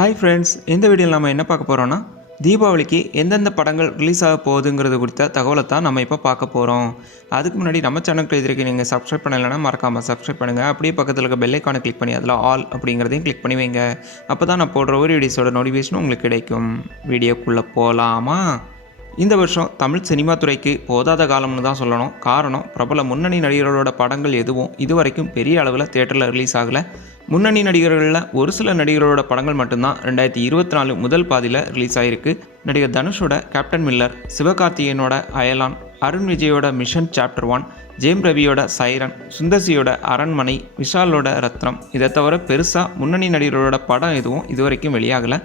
Hi friends இந்த வீடியோவில் நம்ம என்ன பார்க்க போகிறோன்னா தீபாவளிக்கு எந்தெந்த படங்கள் ரிலீஸ் ஆக போகுதுங்கிறது குறித்த தகவலை தான் நம்ம இப்போ பார்க்க போகிறோம் அதுக்கு முன்னாடி நம்ம சேனலுக்கு இதுக்கு நீங்கள் சப்ஸ்கிரைப் பண்ணலைன்னா மறக்காமல் சப்ஸ்கிரைப் பண்ணுங்கள் அப்படியே பக்கத்தில் இருக்க பெல் கிளிக் பண்ணி அதில் ஆல் அப்படிங்கிறதையும் கிளிக் பண்ணி வைங்க. அப்போ தான் நான் போடுற ஒரு வீடியோஸோட நோட்டிஃபிகேஷன் உங்களுக்கு கிடைக்கும். வீடியோக்குள்ளே போகலாமா இந்த வருஷம் தமிழ் சினிமா துறைக்கு போதாத காலம்னு தான் சொல்லணும். காரணம் பிரபல முன்னணி நடிகர்களோட படங்கள் எதுவும் இதுவரைக்கும் பெரிய அளவில் தேட்டரில் ரிலீஸ் ஆகலை. முன்னணி நடிகர்களில் ஒரு சில நடிகர்களோட படங்கள் மட்டும்தான் ரெண்டாயிரத்தி இருபத்தி நாலு முதல் பாதியில் ரிலீஸ் ஆகிருக்கு நடிகர் தனுஷோட கேப்டன் மில்லர் சிவகார்த்திகேயனோட அயலான் அருண் விஜயோட மிஷன் சாப்டர் ஒன் ஜேம் ரவியோட சைரன் சுந்தர்சியோட அரண்மனை விஷாலோட ரத்னம். இதை தவிர பெருசாக முன்னணி நடிகர்களோட படம் எதுவும் இதுவரைக்கும் வெளியாகலை.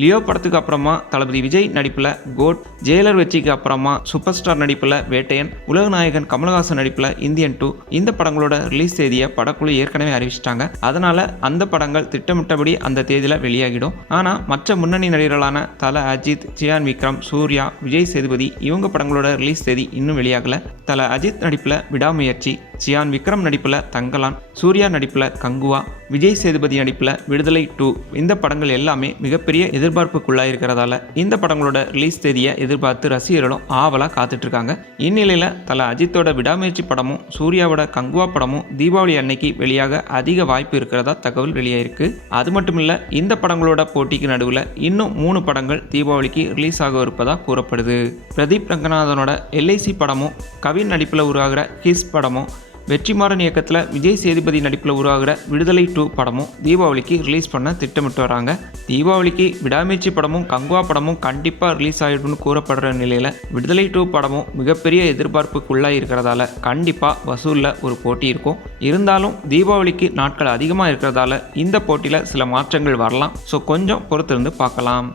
லியோ படத்துக்கு அப்புறமா தளபதி விஜய் நடிப்பில் கோட் ஜெயலர் வெற்றிக்கு அப்புறமா சூப்பர் ஸ்டார் நடிப்பில் வேட்டையன் உலகநாயகன் கமலஹாசன் நடிப்பில் இந்தியன் டூ இந்த படங்களோட ரிலீஸ் தேதியை படக்குழு ஏற்கனவே அறிவிச்சிட்டாங்க. அதனால அந்த படங்கள் திட்டமிட்டபடி அந்த தேதியில் வெளியாகிடும். ஆனால் மற்ற முன்னணி நடிகர்களான தல அஜித் ஜியான் விக்ரம் சூர்யா விஜய் சேதுபதி இவங்க படங்களோட ரிலீஸ் தேதி இன்னும் வெளியாகல. தல அஜித் நடிப்பில் விடாமுயற்சி. ஜியான் விக்ரம் நடிப்பில் தங்கலான் சூர்யா நடிப்பில் கங்குவா விஜய் சேதுபதி நடிப்பில் விடுதலை டூ. இந்த படங்கள் எல்லாமே மிகப்பெரிய எதிர்பார்ப்புக்குள்ளாக இருக்கிறதால இந்த படங்களோட ரிலீஸ் தேதியை எதிர்பார்த்து ரசிகர்களும் ஆவலாக காத்துட்ருக்காங்க. இந்நிலையில் தல அஜித்தோட விடாமுயற்சி படமும் சூர்யாவோட கங்குவா படமும் தீபாவளி அன்னைக்கு வெளியாக அதிக வாய்ப்பு இருக்கிறதா தகவல் வெளியாயிருக்கு. அது மட்டும் இல்லை இந்த படங்களோட போட்டிக்கு நடுவில் இன்னும் மூணு படங்கள் தீபாவளிக்கு ரிலீஸ் ஆக இருப்பதாக கூறப்படுது. பிரதீப் ரங்கநாதனோட எல்ஐசி படமும் கவின் நடிப்பில் உருவாகிற கிஸ் படமும் வெற்றிமாறன் இயக்கத்தில் விஜய் சேதுபதி நடிப்பில் உருவாகிற விடுதலை டூ படமும் தீபாவளிக்கு ரிலீஸ் பண்ண திட்டமிட்டு வராங்க. தீபாவளிக்கு விடாமீச்சி படமும் கங்குவா படமும் கண்டிப்பாக ரிலீஸ் ஆகிடும்னு கூறப்படுற நிலையில் விடுதலை டூ படமும் மிகப்பெரிய எதிர்பார்ப்புக்குள்ளாக இருக்கிறதால கண்டிப்பாக வசூலில் ஒரு போட்டி இருக்கும். இருந்தாலும் தீபாவளிக்கு நாட்கள் அதிகமாக இருக்கிறதால இந்த போட்டியில் சில மாற்றங்கள் வரலாம். ஸோ கொஞ்சம் பொறுத்திருந்து பார்க்கலாம்.